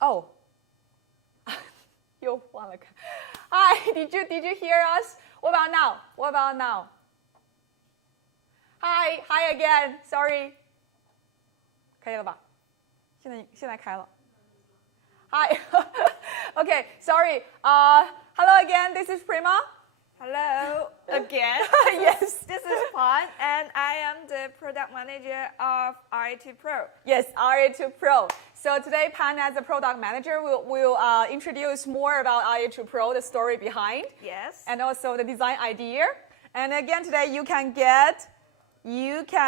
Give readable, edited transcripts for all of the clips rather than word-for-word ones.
Oh. 又忘了看。Hi, did you hear us? What about now? What about now? Hi again. Sorry. 可以了吧？现在开了。Hi. Okay, sorry. Hello again. This is Prima. Hello again. Yes. This is Pan, and I am the product manager of RA2 Pro. Yes, RA2 Pro. So today, Pan, as a product manager, will introduce more about RA2 Pro, the story behind. Yes. And also the design idea. And again, today you can get a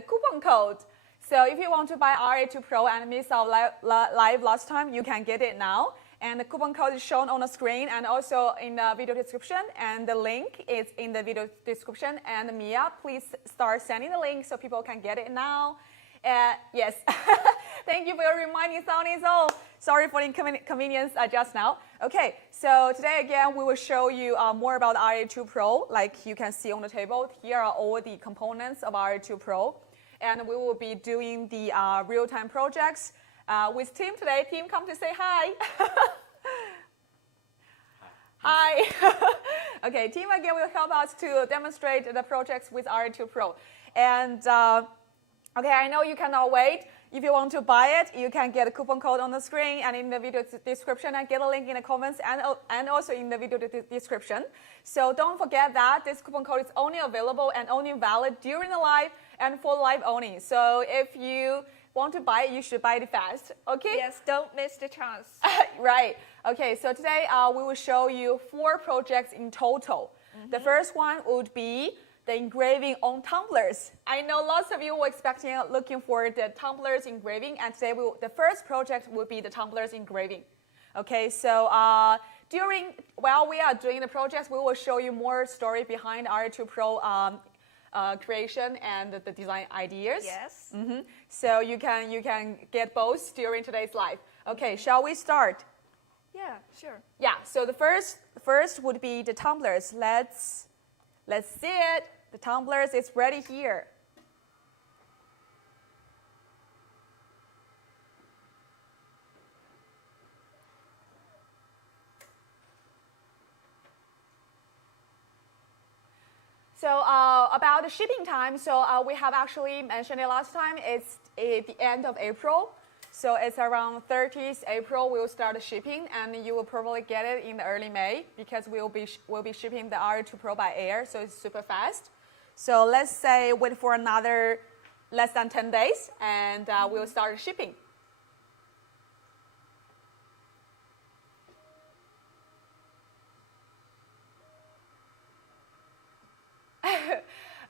coupon code. So if you want to buy RA2 Pro and miss our live last time, you can get it now. And the coupon code is shown on the screen and also in the video description. And the link is in the video description. And Mia, please start sending the link so people can get it now. Yes. Thank you for reminding Sonny. So sorry for the inconvenience just now. Okay, so today again, we will show you more about RA2 Pro. Like you can see on the table, here are all the components of RA2 Pro. And we will be doing the real-time projects with Tim today. Tim, come to say hi. Hi. Okay, Tim again will help us to demonstrate the projects with RA2 Pro. And okay, I know you cannot wait. If you want to buy it, you can get a coupon code on the screen and in the video description, and get a link in the comments and also in the video description. So don't forget that this coupon code is only available and only valid during the live and for live only. So if you want to buy it, you should buy it fast. Okay? Yes, don't miss the chance. Right. Okay, so today we will show you 4 projects in total. The first one would be the engraving on tumblers. I know lots of you were looking for the tumblers engraving, and today the first project will be the tumblers engraving. Okay, so while we are doing the projects, we will show you more story behind RA2 Pro creation and the design ideas. Yes. So you can get both during today's live. Okay, shall we start? Yeah, sure. Yeah. So the first would be the tumblers. Let's see it. The tumblers is ready here. So about the shipping time, so we have actually mentioned it last time. It's at the end of April. So it's around 30th April we'll start the shipping, and you will probably get it in the early May because we'll be shipping the RA2 Pro by air, so it's super fast. So let's say wait for another less than 10 days, and we'll start shipping.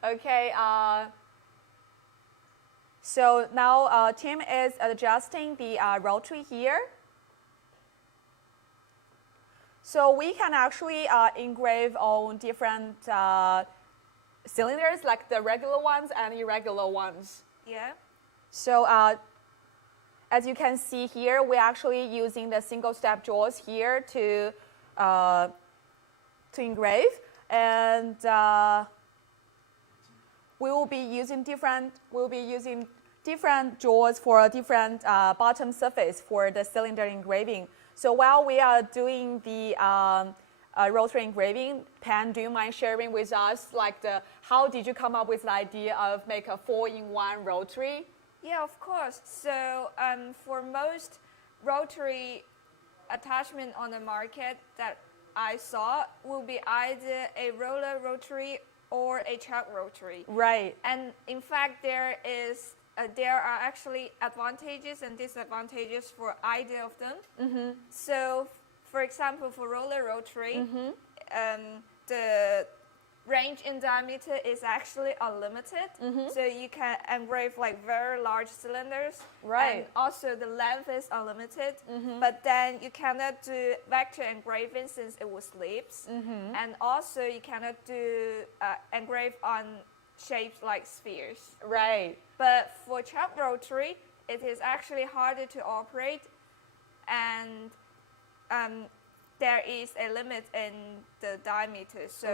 Okay. So now Tim is adjusting the rotary here. So we can actually engrave on different cylinders, like the regular ones and irregular ones. Yeah. So as you can see here, we're actually using the single-step jaws here to engrave, and we will be using different jaws for a different bottom surface for the cylinder engraving. So while we are doing the rotary engraving, Pan, do you mind sharing with us how did you come up with the idea of make a 4-in-1 rotary? Yeah, of course. So for most rotary attachment on the market that I saw will be either a roller rotary or a chuck rotary. Right. And in fact, there are actually advantages and disadvantages for either of them. So, for example, for roller rotary, the range in diameter is actually unlimited. So you can engrave like very large cylinders. Right. And also the length is unlimited. But then you cannot do vector engraving since it was slips. And also you cannot do engrave on shapes like spheres. Right. But for chuck rotary, it is actually harder to operate, and there is a limit in the diameter. So,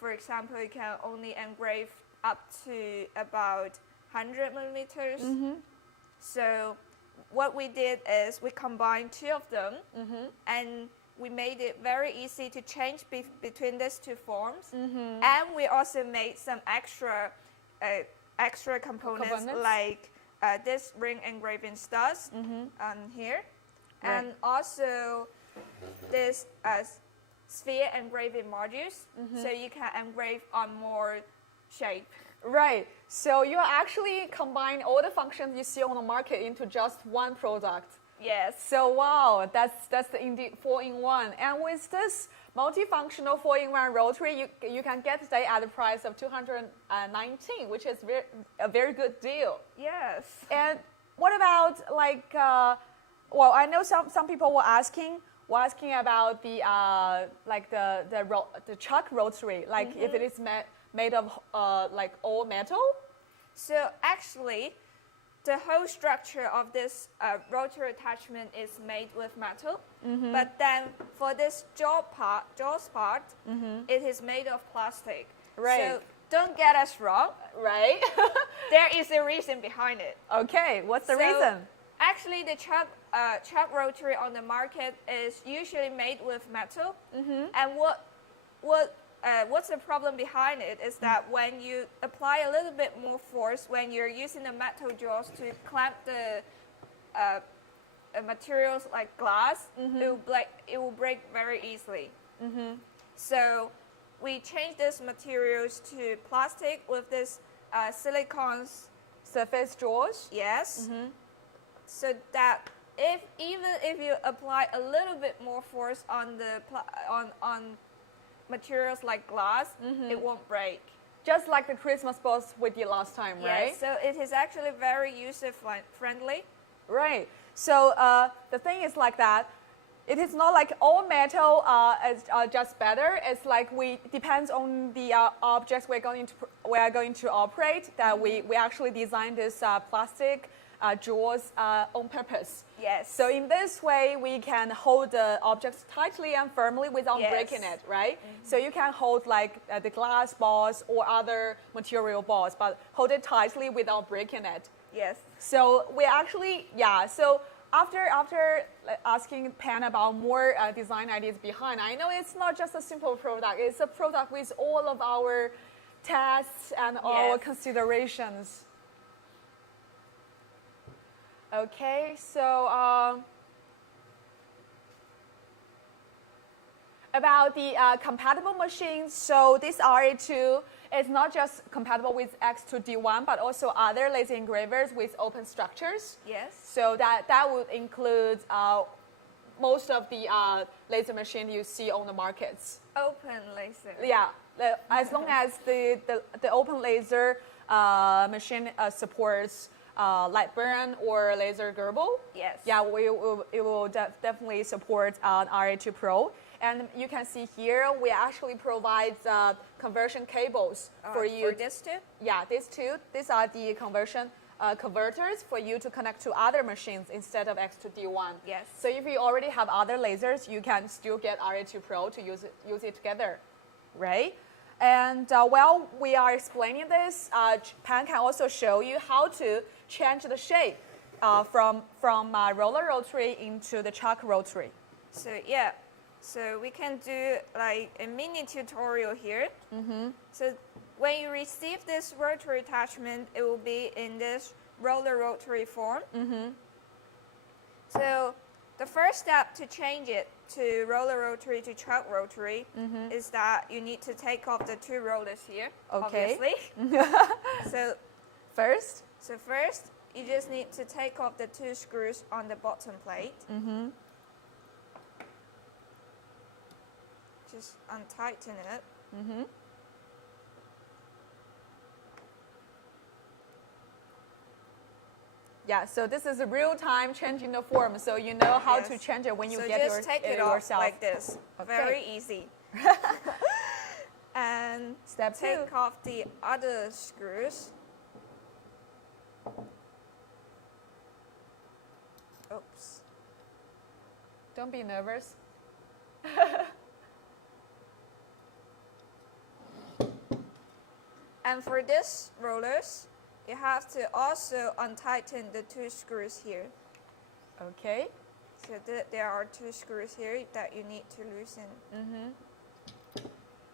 for example, you can only engrave up to about 100 millimeters. So what we did is we combined two of them, and we made it very easy to change between these two forms. And we also made some extra components like this ring engraving studs here, and also this sphere engraving modules, so you can engrave on more shape. Right. So you actually combine all the functions you see on the market into just one product. Yes. So wow, that's the indeed 4-in-1. And with this multifunctional 4-in-1 rotary, you can get today at the price of $219, which is a very good deal. Yes. And what about like, well, I know some people were asking about the the chuck rotary, like if it is made of like all metal. So actually, the whole structure of this rotary attachment is made with metal, but then for this jaws part, it is made of plastic. Right. So don't get us wrong. Right. There is a reason behind it. Okay, what's the reason? Actually, the chuck rotary on the market is usually made with metal, and what's the problem behind it is that when you apply a little bit more force when you're using the metal jaws to clamp the materials like glass, it will break very easily. So we changed these materials to plastic with this silicone surface jaws. Yes. So that even if you apply a little bit more force on the on materials like glass, it won't break. Just like the Christmas balls we did last time, right? Yes, so it is actually very user-friendly. Right. So the thing is like that. It is not like all metal is just better. It's like depends on the objects we are going to operate. That we actually designed this plastic jaws on purpose. Yes. So in this way, we can hold the objects tightly and firmly without breaking it, right? So you can hold like the glass balls or other material balls, but hold it tightly without breaking it. Yes. So we actually, so after asking Pan about more design ideas behind, I know it's not just a simple product. It's a product with all of our tests and our considerations. Okay, so about the compatible machines, so this RA2 is not just compatible with xTool D1, but also other laser engravers with open structures. Yes. So that would include most of the laser machines you see on the markets. Open laser. Yeah, as long as the open laser machine supports light burn or laser gerbil. Yes. Yeah, it will definitely support RA2 Pro. And you can see here, we actually provide conversion cables for you. For this too? Yeah, these two. These are the converters for you to connect to other machines instead of xTool D1. Yes. So if you already have other lasers, you can still get RA2 Pro to use it together, right? And while we are explaining this, Pan can also show you how to change the shape from roller rotary into the chuck rotary. So yeah, so we can do like a mini tutorial here. So when you receive this rotary attachment, it will be in this roller rotary form. So the first step to change it to roller rotary to chuck rotary is that you need to take off the two rollers here, obviously. So first, you just need to take off the two screws on the bottom plate. Just untighten it. Yeah, so this is a real-time changing the form, so you know how to change it when you get just take it yourself. off like this. Okay. Very easy. And Step two. Take off the other screws. Oops. Don't be nervous. And for these rollers, you have to also untighten the two screws here. Okay. So there are 2 screws here that you need to loosen.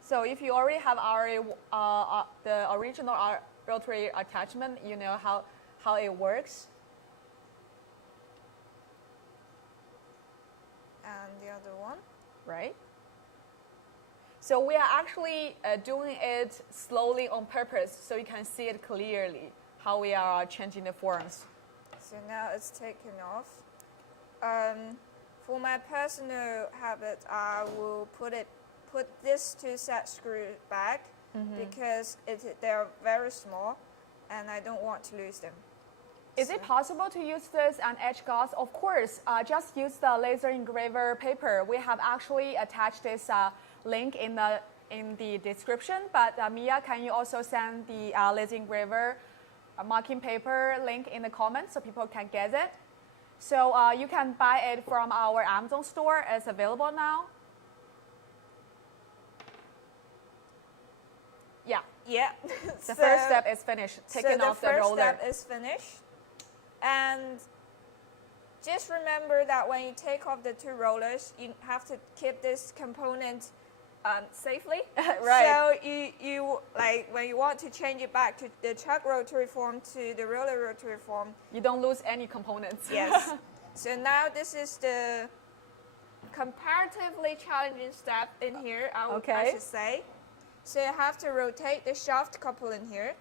So if you already have the original rotary attachment, you know how it works. And the other one. Right. So we are actually doing it slowly on purpose so you can see it clearly how we are changing the forms. So now it's taken off. For my personal habit, I will put this 2 set screws back because they're very small and I don't want to lose them. Is it possible to use this and edge gauze? Of course, just use the laser engraver paper. We have actually attached this link in the description, but Mia, can you also send the laser engraver marking paper link in the comments so people can get it? So you can buy it from our Amazon store. It's available now. Yeah. Yeah. The first step is finished. Taking off the roller. So the first step is finished. And just remember that when you take off the 2 rollers, you have to keep this component safely. Right. So you like when you want to change it back to the chuck rotary form to the roller rotary form, you don't lose any components. Yes. So now this is the comparatively challenging step in here, I should say. So you have to rotate the shaft couple in here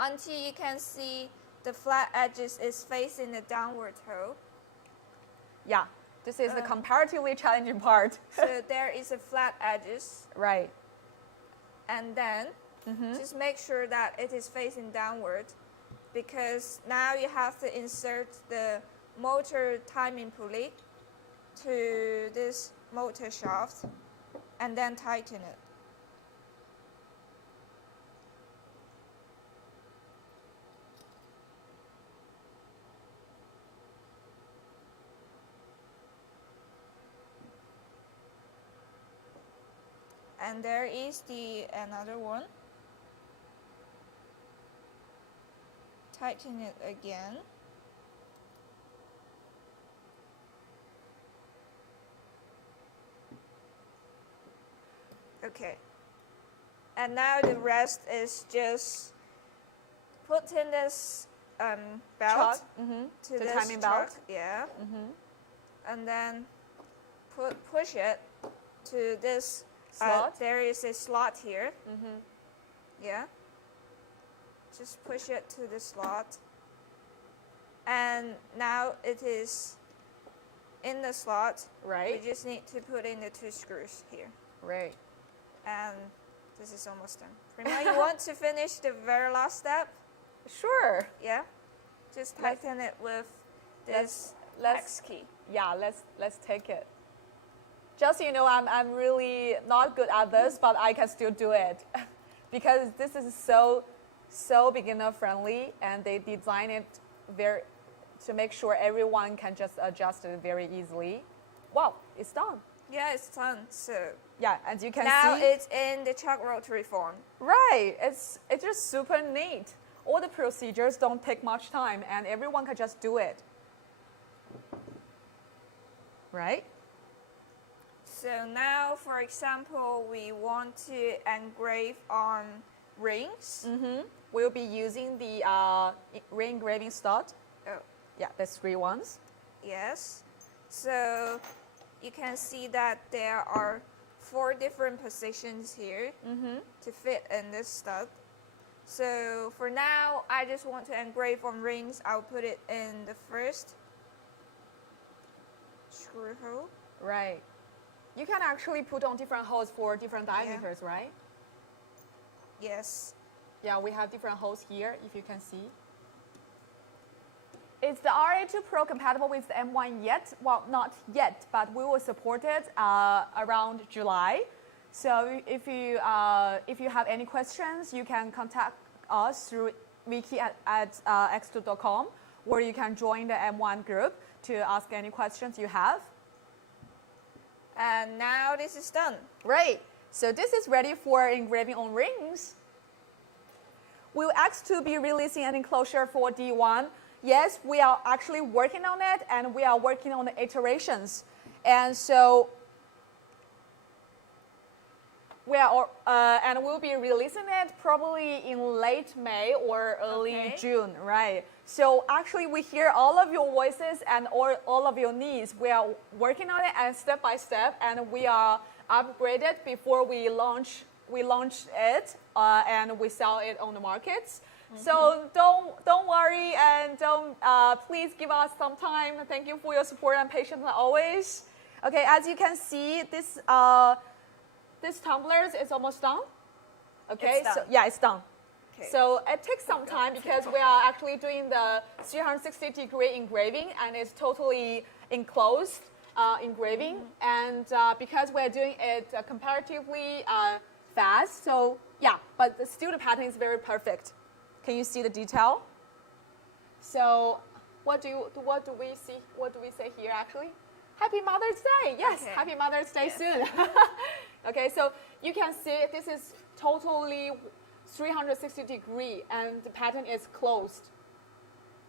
until you can see the flat edges is facing the downward toe. Yeah, this is the comparatively challenging part. So there is a flat edges. Right. And then just make sure that it is facing downward because now you have to insert the motor timing pulley to this motor shaft and then tighten it. And there is another one. Tighten it again. Okay. And now the rest is just put in this belt to the this timing chuck, belt. yeah. And then push it to this slot. There is a slot here. Yeah. Just push it to the slot. And now it is in the slot. Right. We just need to put in the 2 screws here. Right. And this is almost done. Prima, you want to finish the very last step? Sure. Yeah. Just tighten it with this X key. Yeah, let's take it. Just so you know, I'm really not good at this, but I can still do it because this is so beginner friendly, and they design it to make sure everyone can just adjust it very easily. Wow, it's done. Yeah, it's done. So yeah, as you can now see, it's in the chuck rotary form. Right, it's just super neat. All the procedures don't take much time, and everyone can just do it. Right. So now, for example, we want to engrave on rings. We'll be using the ring engraving stud. Oh. Yeah, the 3 ones. Yes. So you can see that there are 4 different positions here to fit in this stud. So for now, I just want to engrave on rings. I'll put it in the first screw hole. Right. You can actually put on different holes for different diameters, right? Yes. Yeah, we have different holes here, if you can see. Is the RA2 Pro compatible with the M1 yet? Well, not yet, but we will support it around July. So if you have any questions, you can contact us through wiki at xTool.com, where you can join the M1 group to ask any questions you have. And now this is done. Right. So this is ready for engraving on rings. Will xTool be releasing an enclosure for D1? yes, we are actually working on it, and we are working on the iterations. And so and we'll be releasing it probably in late May or early June, right? So actually, we hear all of your voices and all of your needs. We are working on it and step by step, and we are upgraded before we launch it and we sell it on the markets. So don't worry, and please give us some time. Thank you for your support and patience as always. Okay, as you can see, this tumblers is almost done. Okay, it's done. So yeah, it's done. Okay. So it takes some time because we are actually doing the 360-degree engraving, and it's totally enclosed engraving. And because we're doing it comparatively fast, so yeah, but still the pattern is very perfect. Can you see the detail? So what do we see? What do we say here actually? Happy Mother's Day! Yes, okay. Happy Mother's Day soon. Okay, so you can see this is totally 360-degree, and the pattern is closed.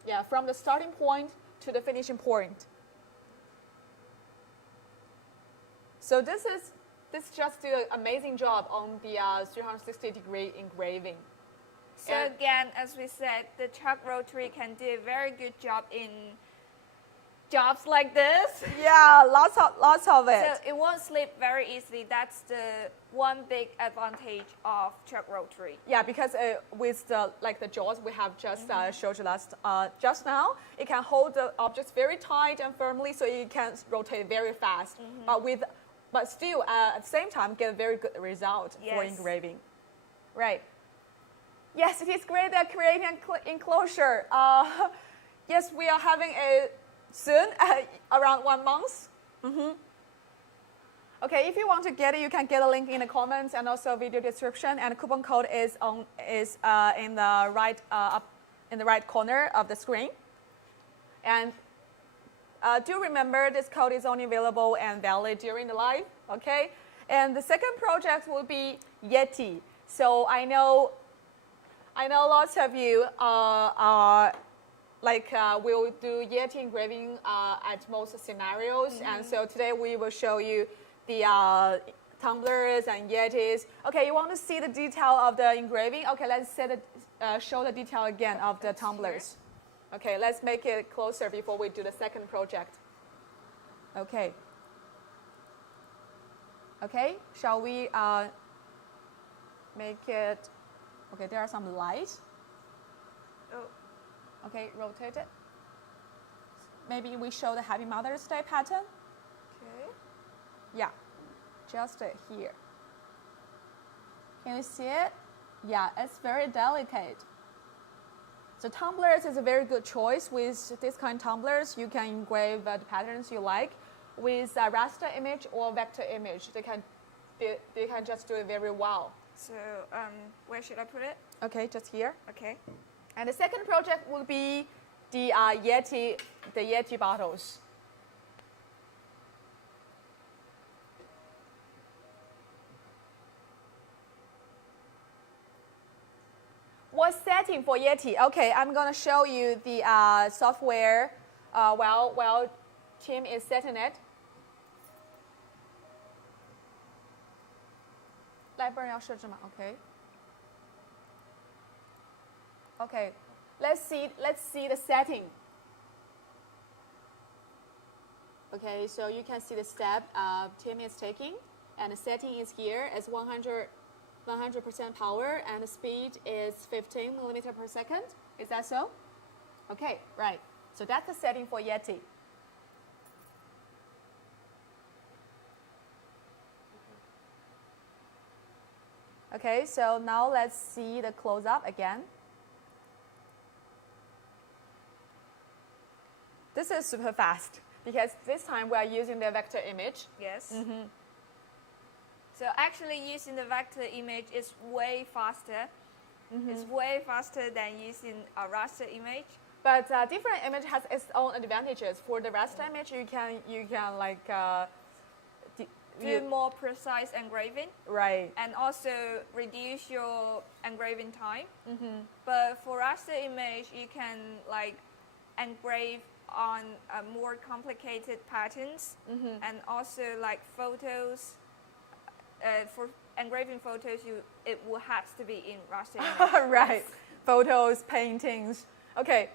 Yeah, from the starting point to the finishing point. So this just did an amazing job on the 360-degree engraving. So again, as we said, the Chuck Rotary can do a very good job in jobs like this. Yeah, lots of it. So it won't slip very easily. That's the one big advantage of Chuck Rotary. Yeah, because with the jaws we have just showed you just now, it can hold the objects very tight and firmly, so it can rotate very fast. But still at the same time get a very good result for engraving. Right. Yes, it is great at creating an enclosure. Yes, we are having a soon, around 1 month. Okay, if you want to get it, you can get a link in the comments and also video description. And the coupon code is in the right in the right corner of the screen. And do remember this code is only available and valid during the live. Okay, and the second project will be Yeti. So I know lots of you are. We'll do Yeti engraving at most scenarios, and so today we will show you the tumblers and Yetis. Okay, you want to see the detail of the engraving? Okay, let's show the detail again of the tumblers. Okay, let's make it closer before we do the second project. Okay. Okay, shall we make it? Okay, there are some lights. Oh. Okay, rotate it. Maybe we show the Happy Mother's Day pattern. Okay. Yeah, just here. Can you see it? Yeah, it's very delicate. So tumblers is a very good choice. With this kind of tumblers, you can engrave the patterns you like. With a raster image or vector image, they can just do it very well. So where should I put it? Okay, just here. Okay. And the second project will be the Yeti bottles. What setting for Yeti? Okay, I'm going to show you the software while Tim is setting it. 来，不然要设置吗 ？OK。Okay, let's see the setting. Okay, so you can see the step Tim is taking, and the setting is here as 100% power, and the speed is 15 millimeter per second. Is that so? Okay, right. So that's the setting for Yeti. Okay, so now let's see the close-up again. This is super fast because this time we are using the vector image. Yes. So actually using the vector image is way faster. It's way faster than using a raster image. But different image has its own advantages. For the raster image, you can like do more precise engraving. Right. And also reduce your engraving time. But for raster image, you can like engrave on more complicated patterns, and also like photos. For engraving photos, it will have to be in raster image. Right, photos, paintings. Okay.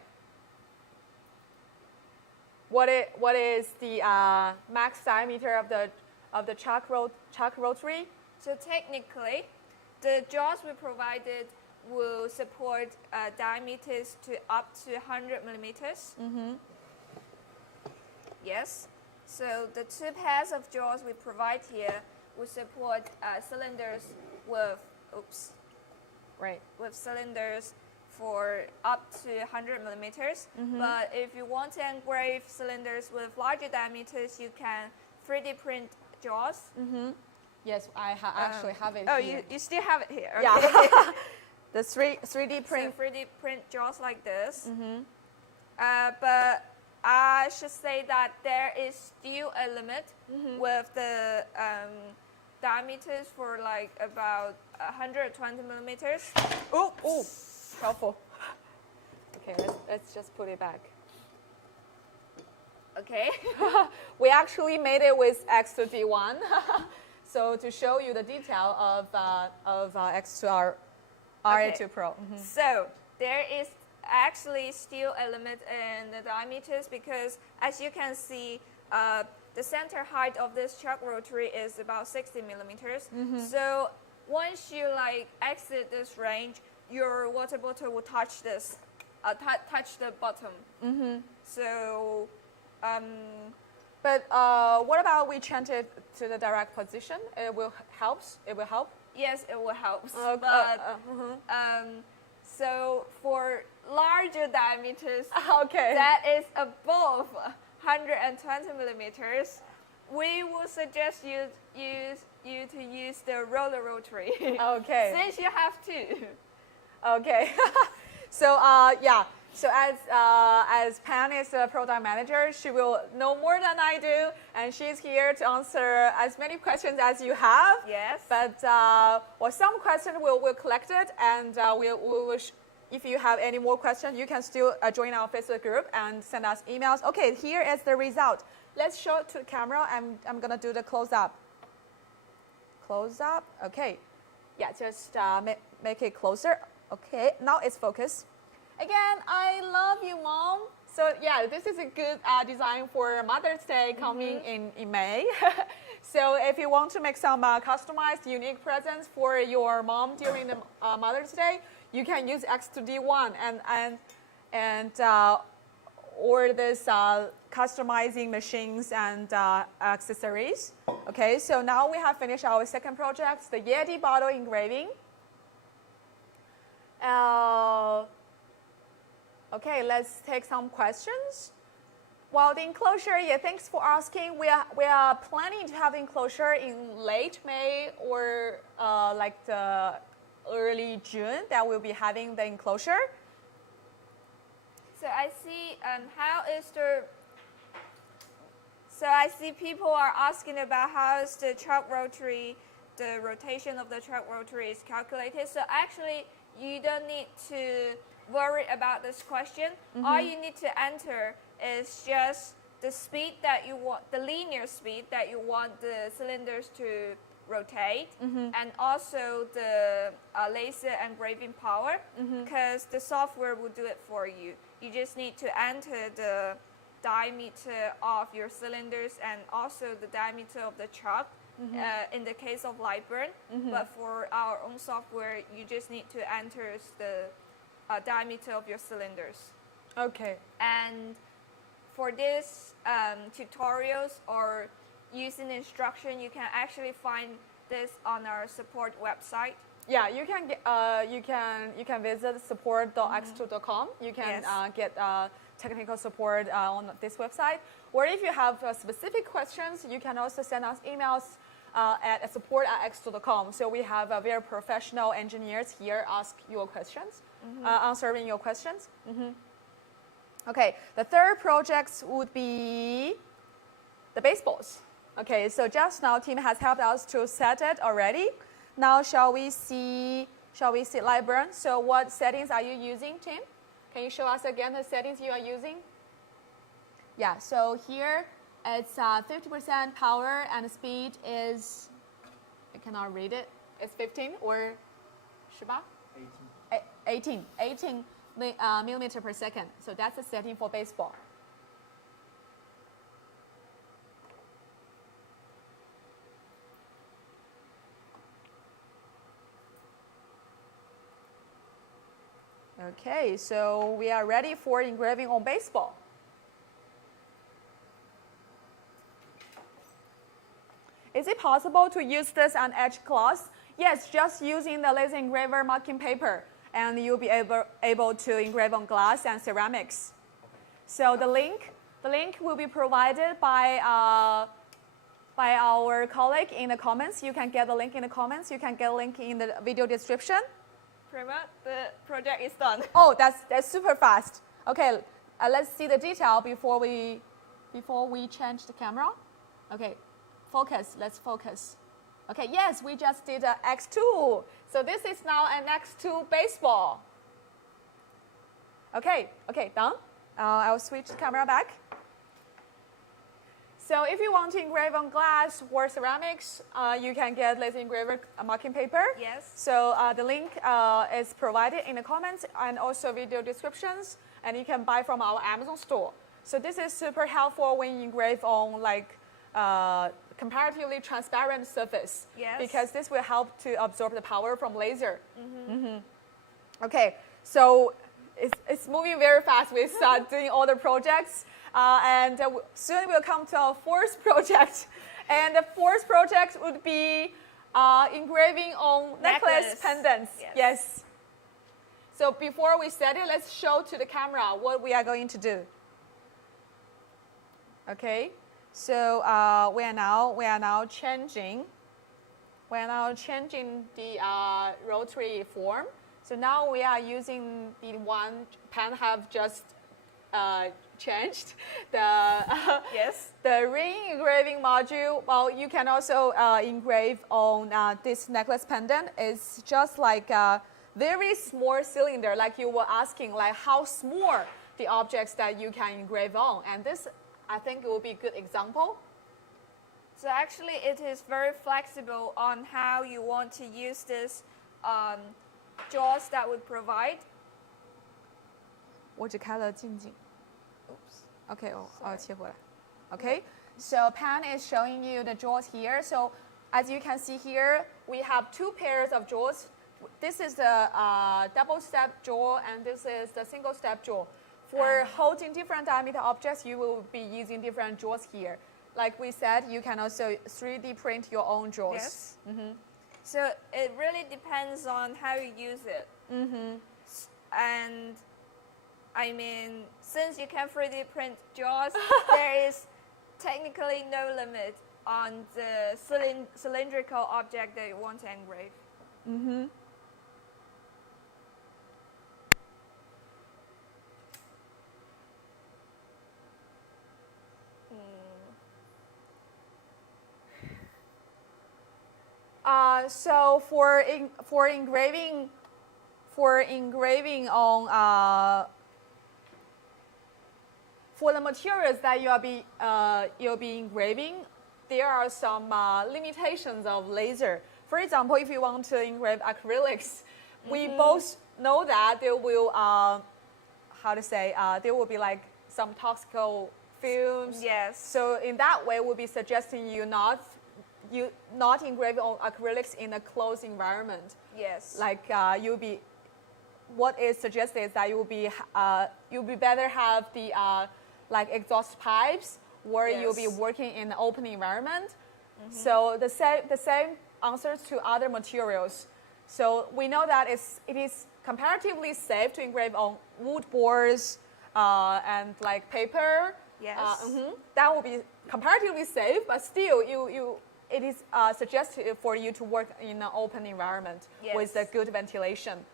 What is the max diameter of the chuck rotary? So technically, the jaws we provided will support diameters to up to 100 millimeters. Yes. So the 2 pairs of jaws we provide here will support cylinders with, with cylinders for up to 100 millimeters. But if you want to engrave cylinders with larger diameters, you can 3D print jaws. Yes, I actually have it here. You still have it here. Okay. Yeah. The 3D print. So 3D print jaws like this. But I should say that there is still a limit with the diameters for like about 120 millimeters. Oh, helpful. Okay, let's just put it back. Okay. We actually made it with xTool D1. So to show you the detail of xTool RA2 Pro. So there is actually still a limit in the diameters because, as you can see, the center height of this chuck rotary is about 60 millimeters. So once you like exit this range, your water bottle will touch this, touch the bottom. So. But what about we change it to the direct position? It will help. It will help. Yes, it will help. Okay. So for larger diameters, okay, that is above 120 millimeters, we will suggest you to use the roller rotary. Okay. Since you have to. Okay. So yeah. So as Pan is a product manager, she will know more than I do, and she's here to answer as many questions as you have. Yes. But well, some questions we'll collect it, and we'll if you have any more questions, you can still join our Facebook group and send us emails. Okay, here is the result. Let's show it to the camera, and I'm gonna do the close up. Close up. Okay. Yeah, just make it closer. Okay, now it's focused. Again, I love you, Mom. So yeah, this is a good design for Mother's Day coming in May. So if you want to make some customized, unique presents for your mom during the Mother's Day, you can use xTool D1 and or this customizing machines and accessories. Okay, so now we have finished our second project, the Yeti bottle engraving. Okay, let's take some questions. Well, the enclosure, yeah, thanks for asking. We are planning to have enclosure in late May or like the early June that we'll be having the enclosure. So I see So I see people are asking about how is the chuck rotary, the rotation of the chuck rotary is calculated. So actually, you don't need to worry about this question. All you need to enter is just the speed that you want, the linear speed that you want the cylinders to rotate, and also the laser engraving power, because the software will do it for you. You just need to enter the diameter of your cylinders and also the diameter of the chuck in the case of Lightburn. But for our own software, you just need to enter the diameter of your cylinders. Okay. And for this tutorials or using instruction, you can actually find this on our support website. Yeah, you can get you can visit support.xtool.com. You can get technical support on this website. Or if you have specific questions, you can also send us emails at support@xtool.com. So we have very professional engineers here ask your questions, answering your questions. Okay, the third project would be the baseballs. Okay, so just now Tim has helped us to set it already. Now shall we see Lightburn? So what settings are you using, Tim? Can you show us again the settings you are using? Yeah, so here it's 50% power and the speed is, I cannot read it, it's 15 or 18 millimeter per second. So that's the setting for baseball. Okay, so we are ready for engraving on baseball. Is it possible to use this on edge cloths? Yes, just using the laser engraver marking paper, and you'll be able to engrave on glass and ceramics. So the link will be provided by our colleague in the comments. You can get the link in the comments. You can get a link in the video description. Prima, the project is done. Oh, that's super fast. Okay, let's see the detail before we change the camera. Okay, focus. Let's focus. Okay, yes, we just did an xTool. So this is now an xTool baseball. Okay, done. I'll switch the camera back. So if you want to engrave on glass or ceramics, you can get laser engraver marking paper. Yes. So the link is provided in the comments and also video descriptions, and you can buy from our Amazon store. So this is super helpful when you engrave on like comparatively transparent surface. Yes. Because this will help to absorb the power from laser. Okay, so it's moving very fast with doing all the projects. And soon we'll come to our fourth project. And the fourth project would be engraving on necklace pendants. Yes. So before we set it, let's show to the camera what we are going to do. Okay. So we are now changing the rotary form. So now we are using the one pen have just changed the the ring engraving module. Well, you can also engrave on this necklace pendant. It's just like a very small cylinder, like you were asking, like how small the objects that you can engrave on. And this, I think, will be a good example. So actually, it is very flexible on how you want to use this jaws that would provide. 我只开了近景。Oops. Okay.切回来。Okay. So Pan is showing you the jaws here. So as you can see here, we have two pairs of jaws. This is the double step jaw, and this is the single step jaw. For holding different diameter objects, you will be using different jaws here. Like we said, you can also 3D print your own jaws. Yes. So it really depends on how you use it. And I mean, since you can 3D print jaws, there is technically no limit on the cylindrical object that you want to engrave. So for engraving on for the materials that you'll be engraving, there are some limitations of laser. For example, if you want to engrave acrylics, we both know that there will there will be like some toxic fumes. Yes. So in that way, we'll be suggesting you not engrave on acrylics in a closed environment. Yes. Like what is suggested is that you'll be better have the like exhaust pipes where you'll be working in an open environment. So the same answers to other materials. So we know that it is comparatively safe to engrave on wood boards and like paper. Yes. That will be comparatively safe, but still it is suggested for you to work in an open environment with a good ventilation.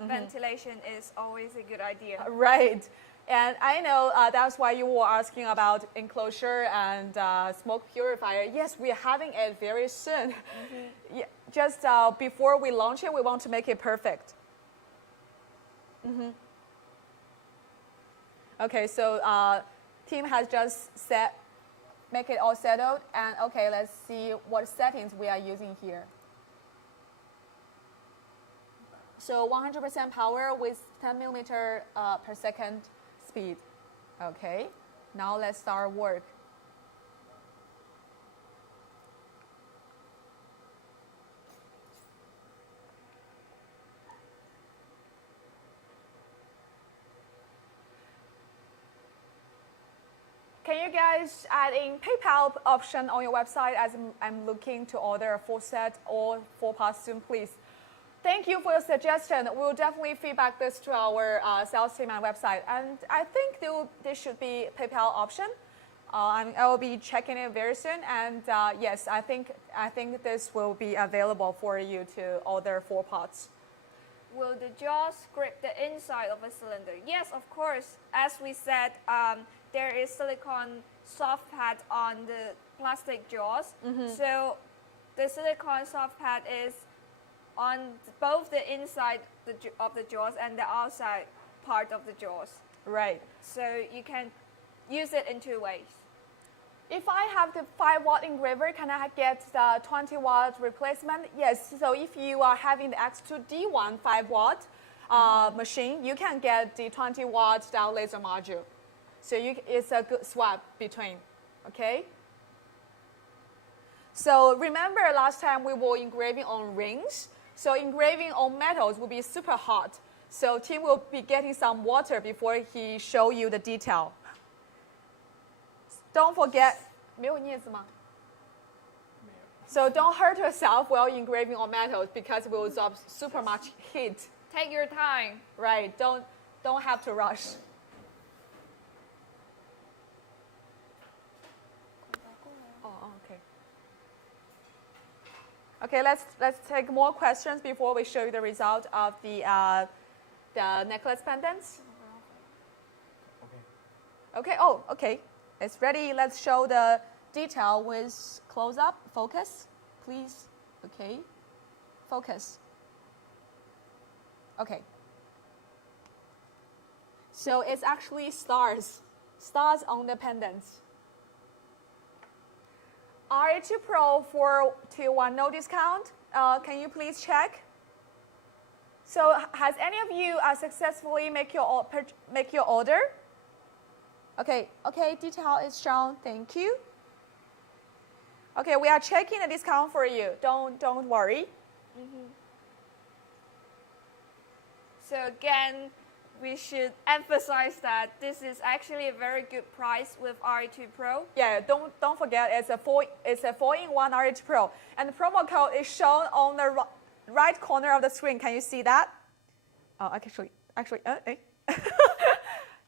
Ventilation is always a good idea. Right. And I know that's why you were asking about enclosure and smoke purifier. Yes, we are having it very soon. Just before we launch it, we want to make it perfect. Okay, so Tim has just make it all settled. And okay, let's see what settings we are using here. So 100% power with 10 millimeter per second speed. Okay, now let's start work. Can you guys add in PayPal option on your website as I'm looking to order a full set or 4 parts soon, please? Thank you for your suggestion. We'll definitely feedback this to our sales team and website. And I think there should be PayPal option. I will be checking it very soon. And yes, I think this will be available for you to order 4 parts. Will the jaws grip the inside of a cylinder? Yes, of course. As we said, there is silicone soft pad on the plastic jaws. So the silicone soft pad is on both the inside of the jaws and the outside part of the jaws. Right. So you can use it in 2 ways. If I have the 5-watt engraver, can I get the 20-watt replacement? Yes. So if you are having the X2 D1 5-watt machine, you can get the 20-watt dial laser module. So it's a good swap between, okay? So remember last time we were engraving on rings. So engraving on metals will be super hot. So Tim will be getting some water before he show you the detail. Don't forget, 没有镊子吗? So don't hurt yourself while engraving on metals because it will absorb super much heat. Take your time. Right, don't have to rush. Okay. Okay, let's take more questions before we show you the result of the necklace pendants. Okay. Oh, okay. It's ready. Let's show the detail with close-up. Focus, please. Okay. Focus. Okay. So it's actually stars on the pendants. RA2 Pro for Tier 1 no discount. Can you please check? So has any of you successfully make your order? Okay, detail is shown. Thank you. Okay, we are checking the discount for you. Don't worry. So again, we should emphasize that this is actually a very good price with RA2 Pro. Yeah, don't forget it's a 4-in-1 RA2 Pro, and the promo code is shown on the right corner of the screen. Can you see that? Oh, actually,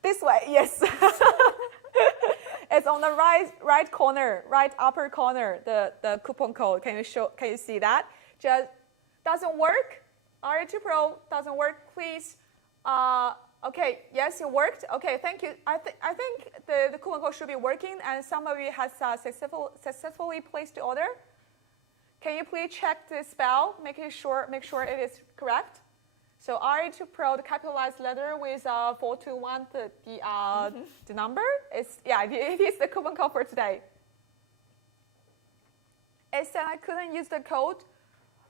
this way. Yes, it's on the right corner, right upper corner. The coupon code. Can you see that? Just doesn't work. RA2 Pro doesn't work. Please. Okay, yes, it worked. Okay, thank you. I think the coupon code should be working, and some of you has successfully placed the order. Can you please check the spell? Make sure it is correct. So RA2 Pro, the capitalized letter with 421, the number is it is the coupon code for today. It said I couldn't use the code.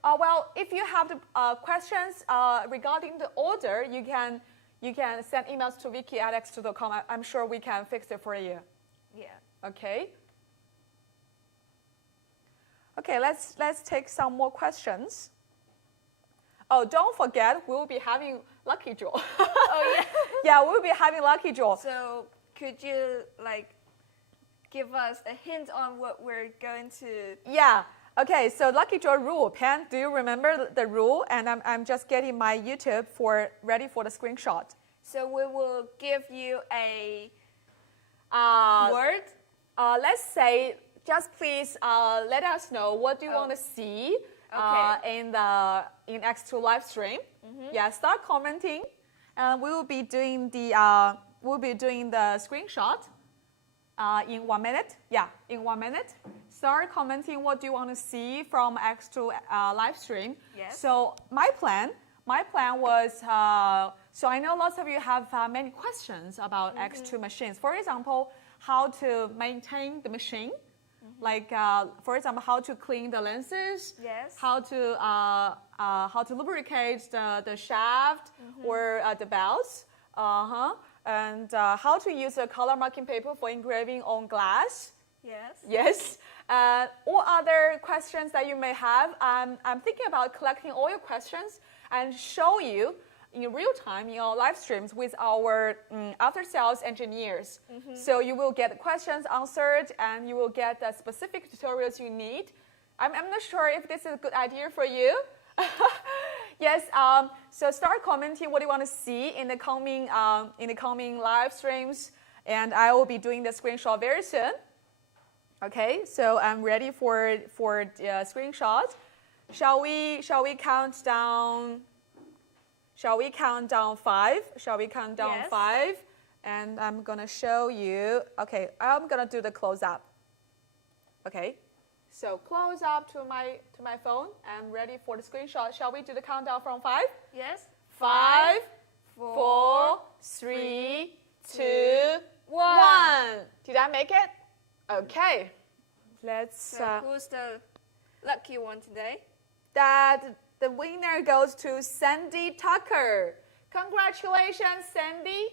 Well, if you have the questions regarding the order, you can send emails to vicky@xtool.com. I'm sure we can fix it for you. Yeah. Okay. Okay, let's take some more questions. Oh, don't forget, we'll be having lucky draw. Oh yeah. Yeah, we'll be having lucky draw. So could you give us a hint on what we're going to? Yeah. Okay, so lucky draw rule. Pan, do you remember the rule? And I'm just getting my YouTube ready for the screenshot. So we will give you a word. Let's say, just please let us know what do you want to see in xTool live stream. Yeah, start commenting, and we will be doing the screenshot in 1 minute. Yeah, in 1 minute. Start commenting what do you want to see from xTool live stream. Yes. So my plan was So I know lots of you have many questions about X2 machines. For example, how to maintain the machine. Like, for example, how to clean the lenses. Yes. How to lubricate the shaft or the belts. And how to use a color marking paper for engraving on glass. Yes. Yes. Or other questions that you may have. I'm thinking about collecting all your questions and show you in real time in our live streams with our after-sales engineers. So you will get the questions answered and you will get the specific tutorials you need. I'm not sure if this is a good idea for you. Yes, so start commenting what you want to see in the coming live streams, and I will be doing the screenshot very soon. Okay, so I'm ready for the screenshot. Shall we count down? Shall we count down 5? Shall we count down 5? And I'm gonna show you. Okay, I'm gonna do the close up. Okay, so close up to my phone. I'm ready for the screenshot. Shall we do the countdown from 5? Yes. 5, 4, 3, 2, 1. Did I make it? Okay. Let's. So who's the lucky one today? The winner goes to Sandy Tucker. Congratulations, Sandy.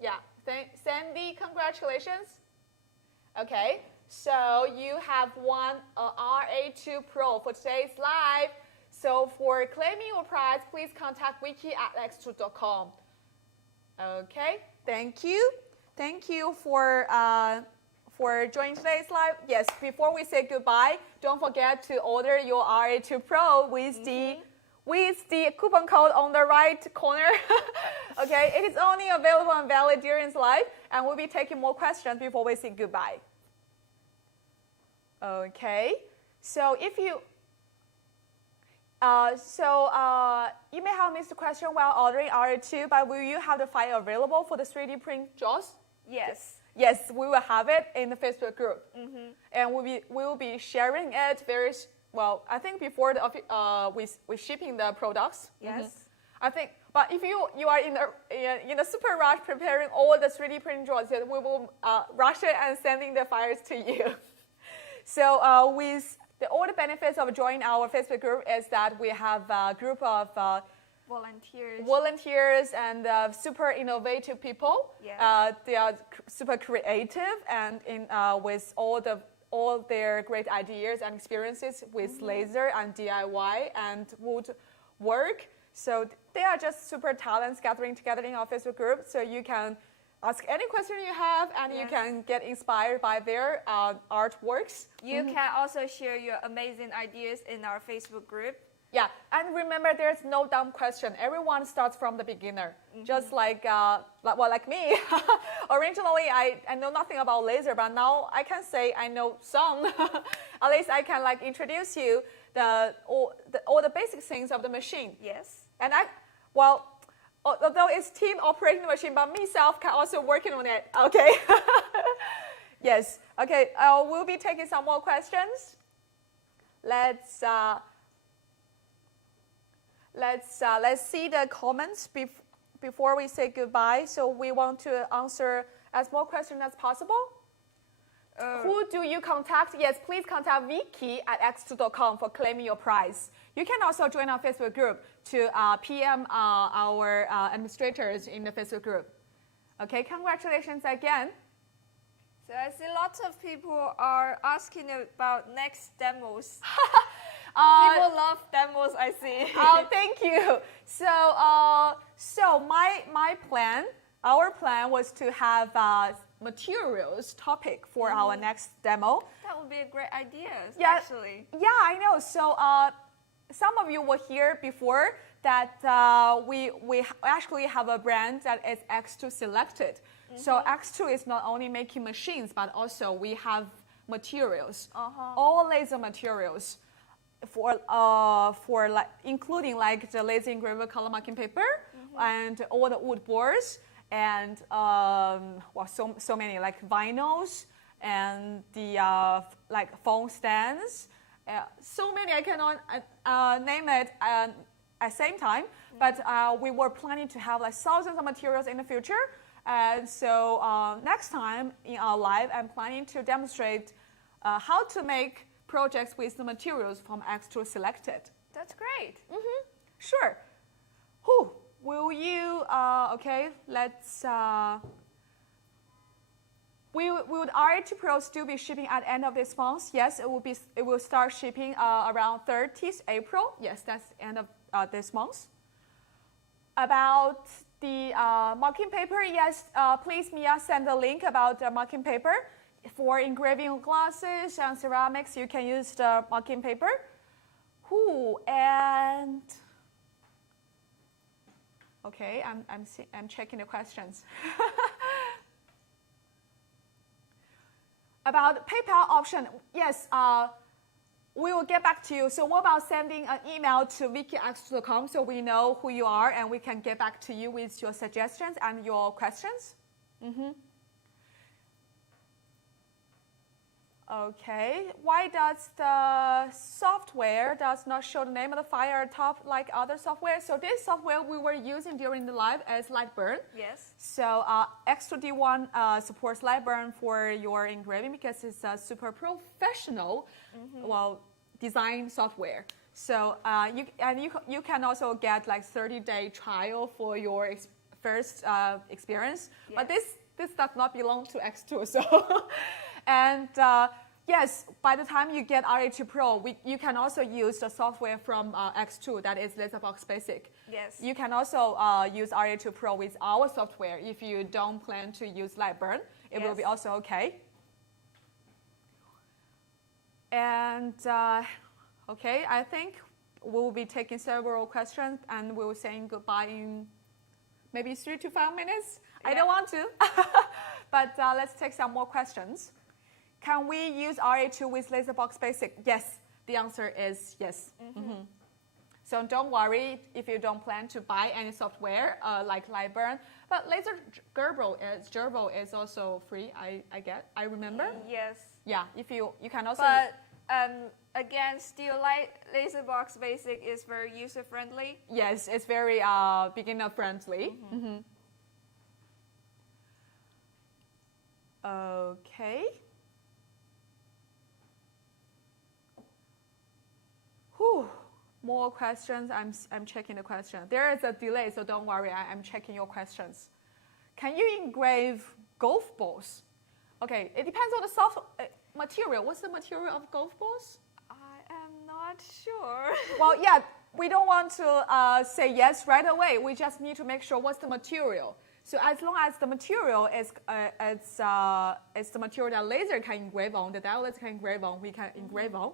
Yeah, Sandy, congratulations. Okay, so you have won a RA2 Pro for today's live. So for claiming your prize, please contact wiki@x2.com. Okay, thank you. Thank you for joining today's live. Yes, before we say goodbye, don't forget to order your RA2 Pro with the coupon code on the right corner. Okay, it is only available and valid during this live, and we'll be taking more questions before we say goodbye. Okay, so if you you may have missed a question while ordering RA2, but will you have the file available for the 3D print JAWS? Yes. Yes, we will have it in the Facebook group, and we will be sharing it very well. I think before we shipping the products. Yes. I think, but if you are in a super rush preparing all the 3D print drawings, we will rush it and sending the files to you. So with all the benefits of joining our Facebook group is that we have a group of volunteers and super innovative people. Yes. They are super creative and with all their great ideas and experiences with laser and DIY and woodwork. So they are just super talents gathering together in our Facebook group. So you can ask any question you have, and you can get inspired by their artworks. You can also share your amazing ideas in our Facebook group. Yeah, and remember, there's no dumb question. Everyone starts from the beginner, just like me. Originally, I know nothing about laser, but now I can say I know some. At least I can introduce you all the basic things of the machine. Yes. And although it's team operating the machine, but myself can also working on it. Okay. Yes. Okay. We'll be taking some more questions. Let's see the comments before we say goodbye. So we want to answer as more questions as possible. Who do you contact? Yes, please contact Vicky@x2.com for claiming your prize. You can also join our Facebook group to PM our administrators in the Facebook group. Okay, congratulations again. So I see lots of people are asking about next demos. People love demos, I see. Oh, thank you. So our plan was to have materials topic for our next demo. That would be a great idea, actually. Yeah, I know. So some of you were here before that we actually have a brand that is X2 selected. So X2 is not only making machines, but also we have materials, all laser materials. Including the laser engraver color marking paper and all the wood boards and so many vinyls and the phone stands. So many I cannot name it. at same time, but we were planning to have like thousands of materials in the future. And so next time in our live, I'm planning to demonstrate how to make projects with the materials from xTool selected. That's great. Sure. Who will you? Okay, let's. Would RA2 Pro still be shipping at the end of this month? Yes, it will be. It will start shipping around 30th April. Yes, that's the end of this month. About the marking paper, yes, please Mia send the link about the marking paper. For engraving glasses and ceramics, you can use the marking paper. And okay, I'm checking the questions. About PayPal option, yes, we will get back to you. So what about sending an email to vicky@xtool.com so we know who you are and we can get back to you with your suggestions and your questions? Okay, why does the software does not show the name of the file at top like other software? So this software we were using during the live is light burn. Yes. So xTool D1 supports light burn for your engraving because it's a super professional, design software. So you can also get like 30-day trial for your first experience. Yes. But this does not belong to xTool. So. And yes, by the time you get RA2 Pro, you can also use the software from xTool, that is LaserBox Basic. Yes. You can also use RA2 Pro with our software if you don't plan to use Lightburn. It will be also okay. And okay, I think we'll be taking several questions and we'll saying goodbye in maybe 3 to 5 minutes. Yeah. I don't want to, but let's take some more questions. Can we use RA2 with LaserBox Basic? Yes, the answer is yes. So don't worry if you don't plan to buy any software like Lightburn. But Gerbil is also free. I remember. Yes. Yeah. If you can also. But again, still LaserBox Basic is very user friendly. Yes, it's very beginner friendly. Okay. More questions. I'm checking the question. There is a delay, so don't worry. I'm checking your questions. Can you engrave golf balls? Okay, it depends on the soft material. What's the material of golf balls? I am not sure. Well, yeah, we don't want to say yes right away. We just need to make sure what's the material. So as long as the material is it's the material that laser can engrave on, the dial laser can engrave on, we can engrave on.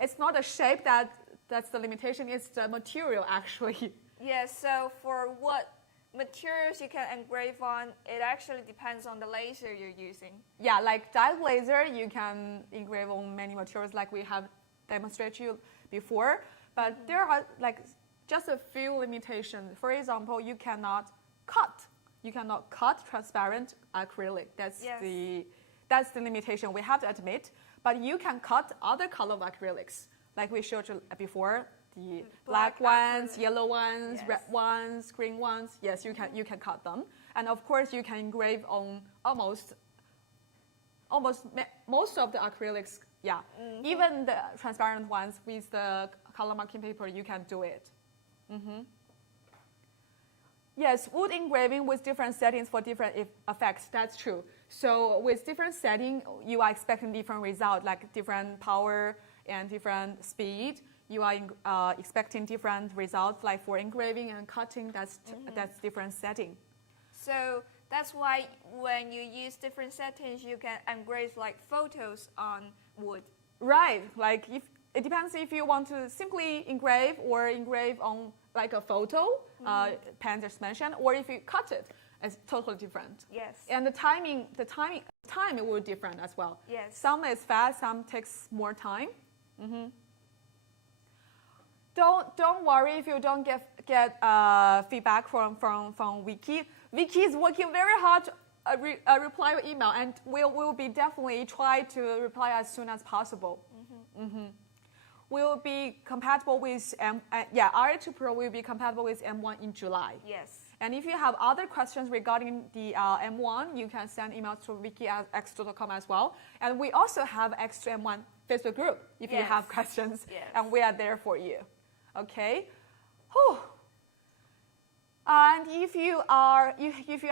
It's not the shape that's the limitation, it's the material actually. Yes, so for what materials you can engrave on, it actually depends on the laser you're using. Yeah, like dial laser, you can engrave on many materials like we have demonstrated you before, but there are like just a few limitations. For example, you cannot cut transparent acrylic. That's the limitation we have to admit. But you can cut other color of acrylics, like we showed you before, the black ones, yellow ones, red ones, green ones. Yes, you can cut them. And of course, you can engrave on almost most of the acrylics. Yeah, even the transparent ones with the color marking paper, you can do it. Yes, wood engraving with different settings for different effects. That's true. So with different setting, you are expecting different results, like different power and different speed. You are expecting different results, like for engraving and cutting. That's different setting. So that's why when you use different settings, you can engrave like photos on wood. Right. Like it depends if you want to simply engrave or engrave on like a photo, Pan just mentioned, or if you cut it, it's totally different. Yes. And the time it will be different as well. Yes. Some is fast, some takes more time. Don't worry if you don't get feedback from Vicky. Vicky is working very hard to reply your email, and we'll be definitely try to reply as soon as possible. will be compatible with RA2 Pro will be compatible with M1 in July. Yes. And if you have other questions regarding the M1, you can send emails to vicky@xtool.com as well. And we also have X2 M1 Facebook group if you have questions, and we are there for you. Okay. Whew. And if you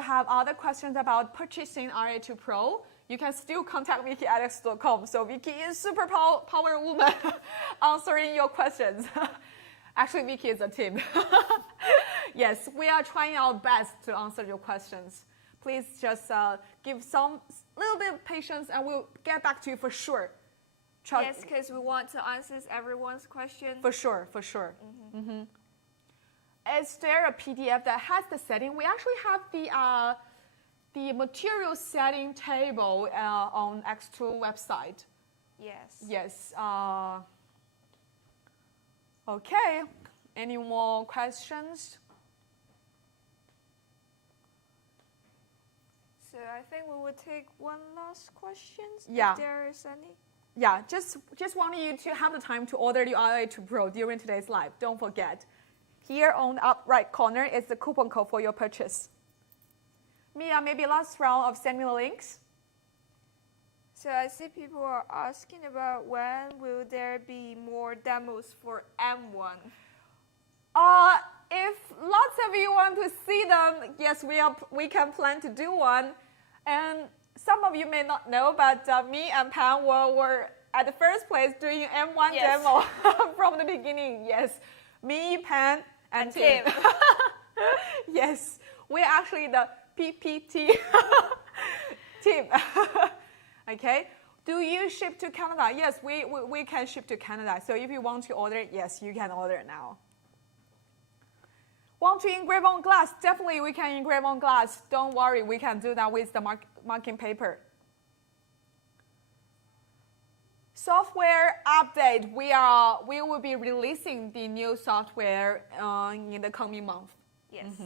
have other questions about purchasing RA2 Pro, you can still contact Vicky@xtool.com. So Vicky is super power woman answering your questions. Actually, Vicky is a team. Yes, we are trying our best to answer your questions. Please just give some little bit of patience, and we'll get back to you for sure. Yes, because we want to answer everyone's question. For sure, for sure. Is there a PDF that has the setting? We actually have the material setting table on xTool website. Yes. Yes. Okay. Any more questions? So I think we will take one last question, if there is any. Yeah, just wanted you to have the time to order the RA2 Pro during today's live. Don't forget. Here on the up right corner is the coupon code for your purchase. Mia, maybe last round of send me the links. So I see people are asking about when will there be more demos for M1? If lots of you want to see them, yes, we can plan to do one. And some of you may not know, but me and Pan were at the first place doing M1 demo from the beginning. Yes, me, Pan, and Tim. Yes, we're actually the PPT team. Okay. Do you ship to Canada? Yes, we can ship to Canada. So if you want to order it, yes, you can order it now. Want to engrave on glass? Definitely we can engrave on glass. Don't worry, we can do that with the marking paper. Software update. We will be releasing the new software in the coming month. Yes.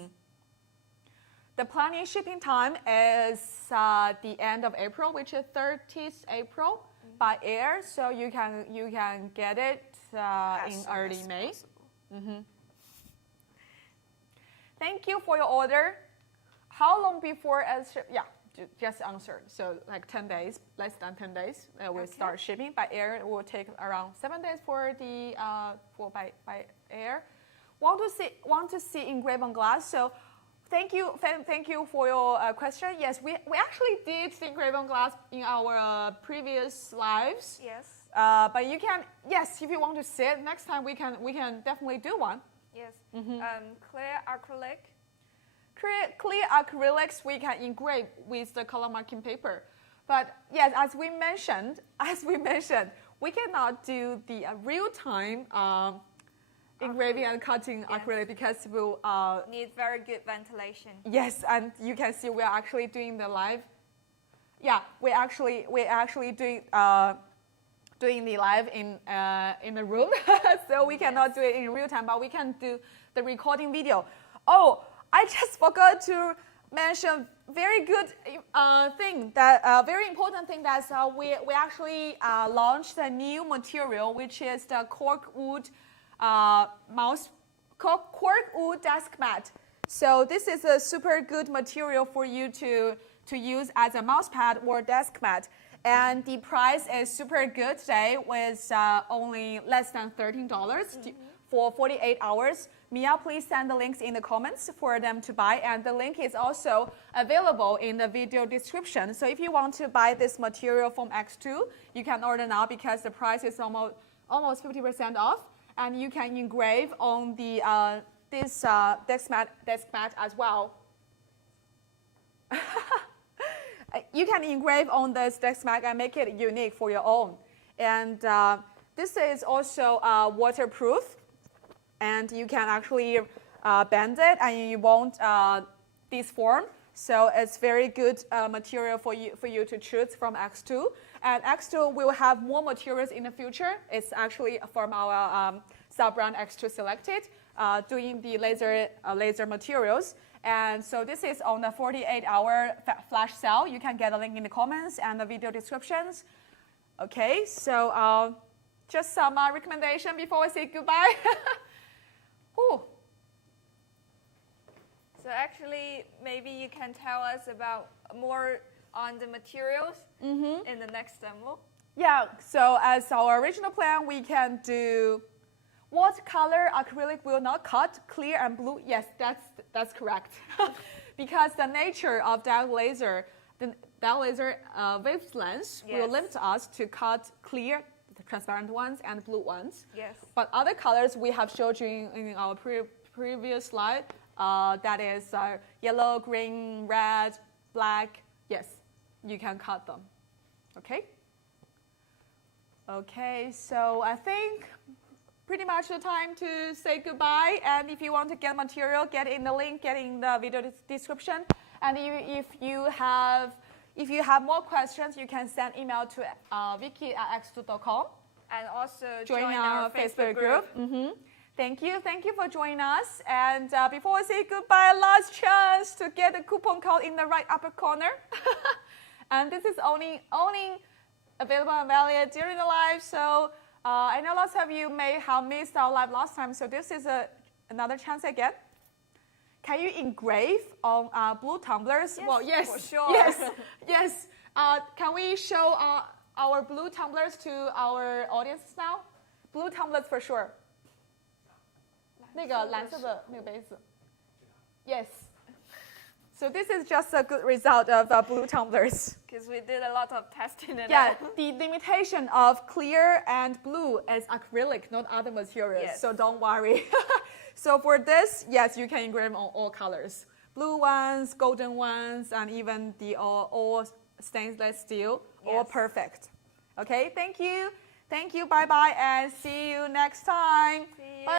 The planning shipping time is the end of April, which is 30th April by air. So you can get it in early May. Thank you for your order. How long before as ship? Yeah, just answered. So like 10 days, less than 10 days, we'll start shipping. By air, it will take around 7 days for the by air. Want to see engrave on glass? So thank you for your question. Yes, we actually did the engrave on glass in our previous lives. Yes. But you can, yes, if you want to see it next time, we can definitely do one. Yes. Clear acrylic. Clear acrylics we can engrave with the color marking paper. But yes, as we mentioned, we cannot do the real-time engraving and cutting acrylic because we'll need very good ventilation. Yes, and you can see we are actually doing the live. Yeah, we're actually doing the live in the room, so we cannot do it in real time, but we can do the recording video. Oh, I just forgot to mention very good thing that very important thing that we actually launched a new material, which is the cork wood desk mat. So this is a super good material for you to use as a mouse pad or desk mat. And the price is super good today with only less than $13 for 48 hours. Mia, please send the links in the comments for them to buy. And the link is also available in the video description. So if you want to buy this material from xTool, you can order now because the price is almost 50% off. And you can engrave on the this desk mat as well. You can engrave on this desk mat and make it unique for your own. And this is also waterproof, and you can actually bend it, and you won't deform. So it's very good material for you to choose from xTool. And xTool will have more materials in the future. It's actually from our sub-brand xTool Selected, doing the laser materials. And so this is on the 48-hour flash sale. You can get a link in the comments and the video descriptions. Okay, so just some recommendation before we say goodbye. Ooh. So actually, maybe you can tell us about more on the materials in the next demo. Yeah, so as our original plan, we can do what color acrylic will not cut, clear and blue. Yes, that's correct. Because the nature of that laser, the laser wavelength will limit us to cut clear, the transparent ones, and blue ones. Yes. But other colors we have showed you in our previous slide, that is yellow, green, red, black. Yes, you can cut them. Okay? Okay, so I think pretty much the time to say goodbye. And if you want to get material, get in the link, get in the video description. And if you have more questions, you can send email to vicky@xtool.com. And also join our Facebook group. Thank you for joining us. And before I say goodbye, last chance to get the coupon code in the right upper corner. And this is only available and valid during the live. So I know lots of you may have missed our live last time. So this is another chance again. Can you engrave on blue tumblers? Yes, well, yes, for sure. yes. Can we show our blue tumblers to our audience now? Blue tumblers for sure. 那个蓝色的那个杯子。Yes. So this is just a good result of blue tumblers. Because we did a lot of testing. Yeah, the limitation of clear and blue is acrylic, not other materials. Yes. So don't worry. So for this, yes, you can engrave on all colors. Blue ones, golden ones, and even the all stainless steel, all perfect. Okay, thank you. Thank you, bye-bye, and see you next time. See you. Bye.